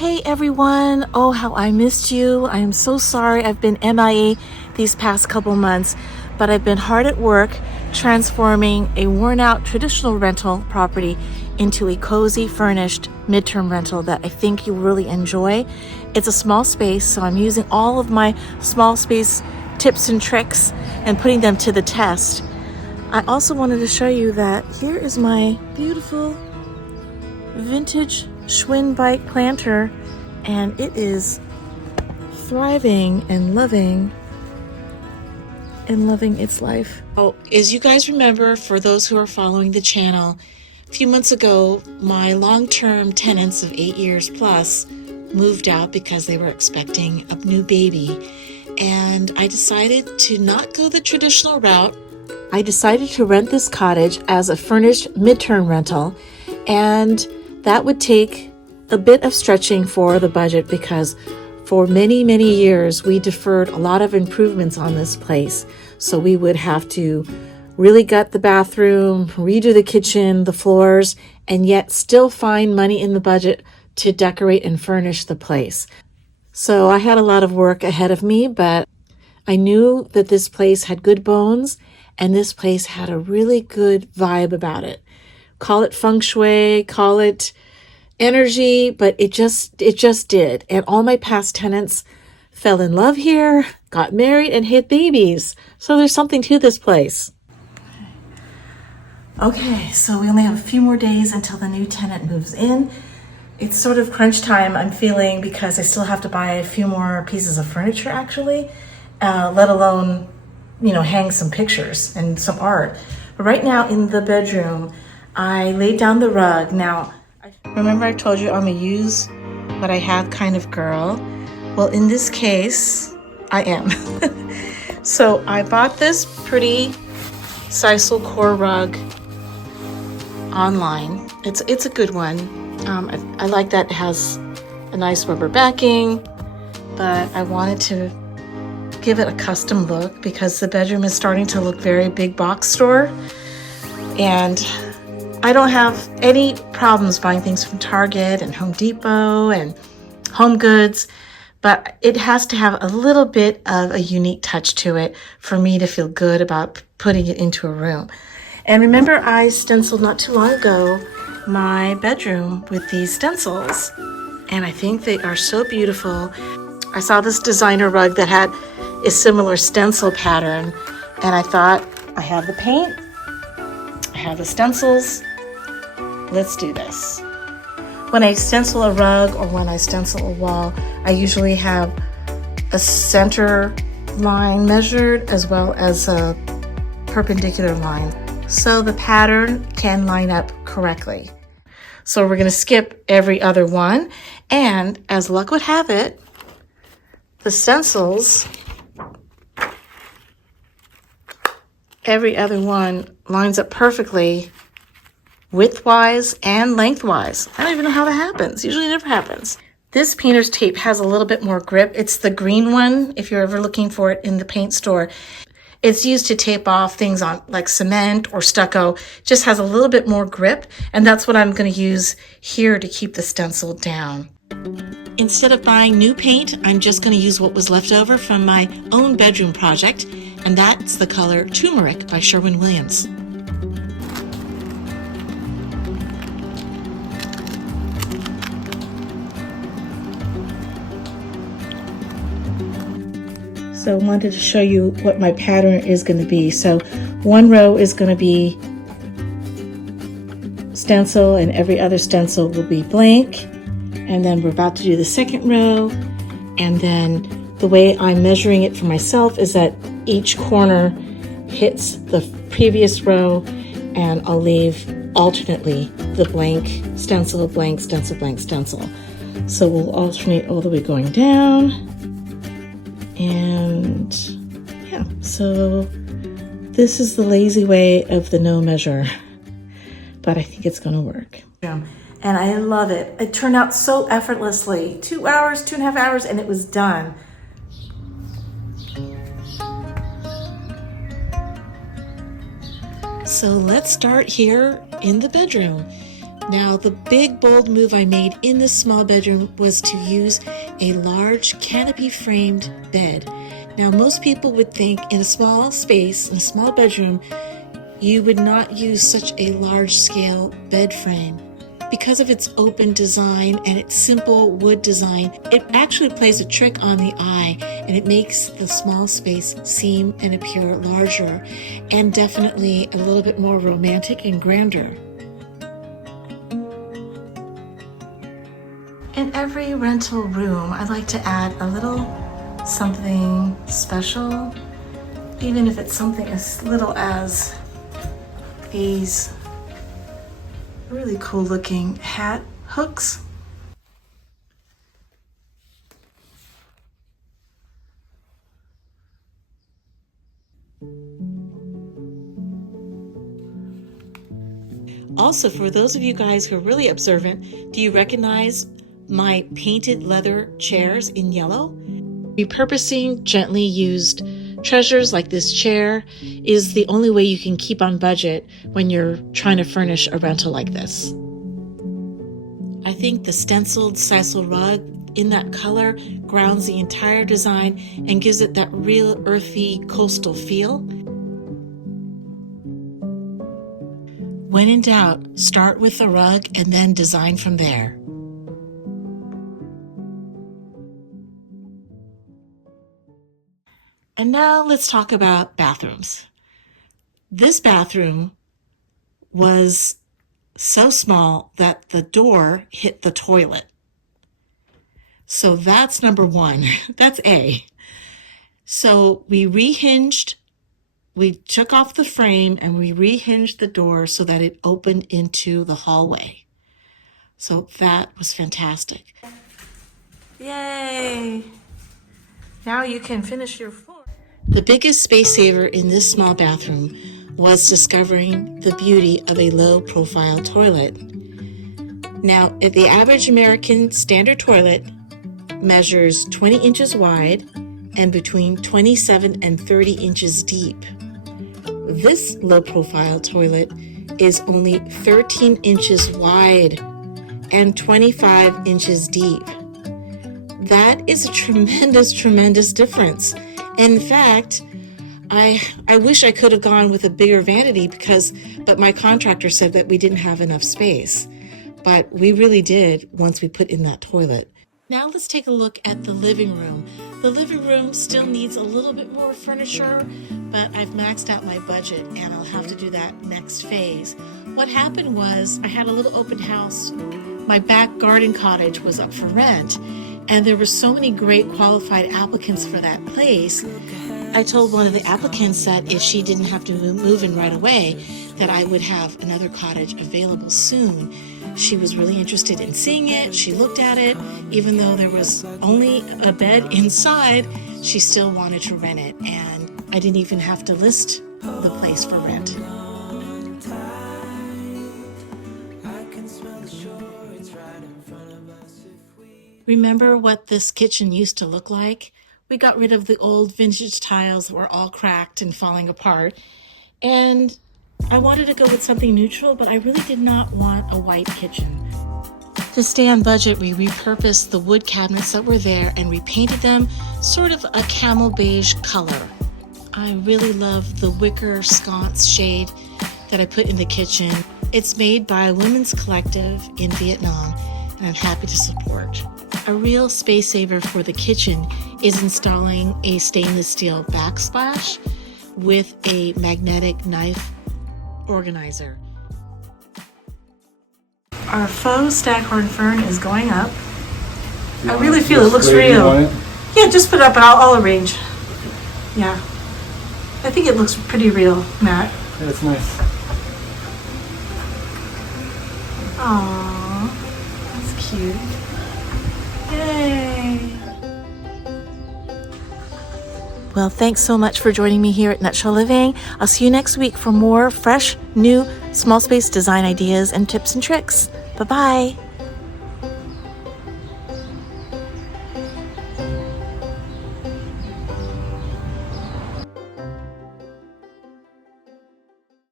Hey everyone, oh how I missed you. I am so sorry I've been MIA these past couple months, but I've been hard at work transforming a worn out traditional rental property into a cozy furnished midterm rental that I think you'll really enjoy. It's a small space, so I'm using all of my small space tips and tricks and putting them to the test. I also wanted to show you that here is my beautiful vintage Schwinn bike planter, and it is thriving and loving its life. Oh, as you guys remember, for those who are following the channel, a few months ago my long-term tenants of 8 years plus moved out because they were expecting a new baby, and I decided to not go the traditional route. I decided to rent this cottage as a furnished midterm rental, and that would take a bit of stretching for the budget because for many years we deferred a lot of improvements on this place. So we would have to really gut the bathroom, redo the kitchen, the floors, and yet still find money in the budget to decorate and furnish the place. So I had a lot of work ahead of me, but I knew that this place had good bones and this place had a really good vibe about it. Call it feng shui, call it energy, but it just did. And all my past tenants fell in love here, got married, and had babies. So there's something to this place. Okay, so we only have a few more days until the new tenant moves in. It's sort of crunch time, I'm feeling, because I still have to buy a few more pieces of furniture actually, let alone, hang some pictures and some art. But right now in the bedroom, I laid down the rug. Now, remember I told you I'm a use what I have kind of girl? Well, in this case, I am. So I bought this pretty sisal core rug online. It's a good one. I like that it has a nice rubber backing, but I wanted to give it a custom look because the bedroom is starting to look very big box store, and I don't have any problems buying things from Target and Home Depot and Home Goods, but it has to have a little bit of a unique touch to it for me to feel good about putting it into a room. And remember, I stenciled not too long ago my bedroom with these stencils, and I think they are so beautiful. I saw this designer rug that had a similar stencil pattern, and I thought, I have the paint, I have the stencils, let's do this. When I stencil a rug or when I stencil a wall, I usually have a center line measured as well as a perpendicular line, so the pattern can line up correctly. So we're going to skip every other one, and as luck would have it, the stencils, every other one lines up perfectly width-wise and lengthwise. I don't even know how that happens. Usually it never happens. This painter's tape has a little bit more grip. It's the green one, if you're ever looking for it in the paint store. It's used to tape off things on like cement or stucco. Just has a little bit more grip, and that's what I'm going to use here to keep the stencil down. Instead of buying new paint, I'm just going to use what was left over from my own bedroom project, and that's the color Turmeric by Sherwin-Williams. So I wanted to show you what my pattern is going to be. So one row is going to be stencil and every other stencil will be blank. And then we're about to do the second row. And then the way I'm measuring it for myself is that each corner hits the previous row, and I'll leave alternately the blank, stencil, blank, stencil, blank, stencil. So we'll alternate all the way going down. And yeah, so this is the lazy way of the no measure, but I think it's gonna work. And I love it. It turned out so effortlessly. 2 hours, 2.5 hours, and it was done. So let's start here in the bedroom. Now, the big bold move I made in this small bedroom was to use a large canopy framed bed. Now, most people would think in a small space, in a small bedroom, you would not use such a large scale bed frame. Because of its open design and its simple wood design, it actually plays a trick on the eye, and it makes the small space seem and appear larger and definitely a little bit more romantic and grander. In every rental room, I like to add a little something special, even if it's something as little as these really cool looking hat hooks. Also, for those of you guys who are really observant, do you recognize my painted leather chairs in yellow? Repurposing gently used treasures like this chair is the only way you can keep on budget when you're trying to furnish a rental like this. I think the stenciled sisal rug in that color grounds the entire design and gives it that real earthy coastal feel. When in doubt, start with the rug and then design from there. And now let's talk about bathrooms. This bathroom was so small that the door hit the toilet. So that's number one. That's A. So we rehinged, we took off the frame and we rehinged the door so that it opened into the hallway. So that was fantastic. Yay! Now you can finish your floor. The biggest space saver in this small bathroom was discovering the beauty of a low-profile toilet. Now, the average American standard toilet measures 20 inches wide and between 27 and 30 inches deep. This low-profile toilet is only 13 inches wide and 25 inches deep. That is a tremendous, tremendous difference. In fact, I wish I could have gone with a bigger vanity but my contractor said that we didn't have enough space. But we really did once we put in that toilet. Now let's take a look at the living room. The living room still needs a little bit more furniture, but I've maxed out my budget and I'll have to do that next phase. What happened was I had a little open house. My back garden cottage was up for rent, and there were so many great qualified applicants for that place. I told one of the applicants that if she didn't have to move in right away, that I would have another cottage available soon. She was really interested in seeing it. She looked at it. Even though there was only a bed inside, she still wanted to rent it, and I didn't even have to list the place for rent. Remember what this kitchen used to look like? We got rid of the old vintage tiles that were all cracked and falling apart. And I wanted to go with something neutral, but I really did not want a white kitchen. To stay on budget, we repurposed the wood cabinets that were there and repainted them sort of a camel beige color. I really love the wicker sconce shade that I put in the kitchen. It's made by a women's collective in Vietnam, and I'm happy to support. A real space saver for the kitchen is installing a stainless steel backsplash with a magnetic knife organizer. Our faux staghorn fern is going up. I really feel it looks real. Yeah, just put it up and I'll arrange. Yeah. I think it looks pretty real, Matt. Yeah, it's nice. Aww, that's cute. Yay! Well, thanks so much for joining me here at Nutshell Living. I'll see you next week for more fresh, new, small space design ideas and tips and tricks. Bye-bye.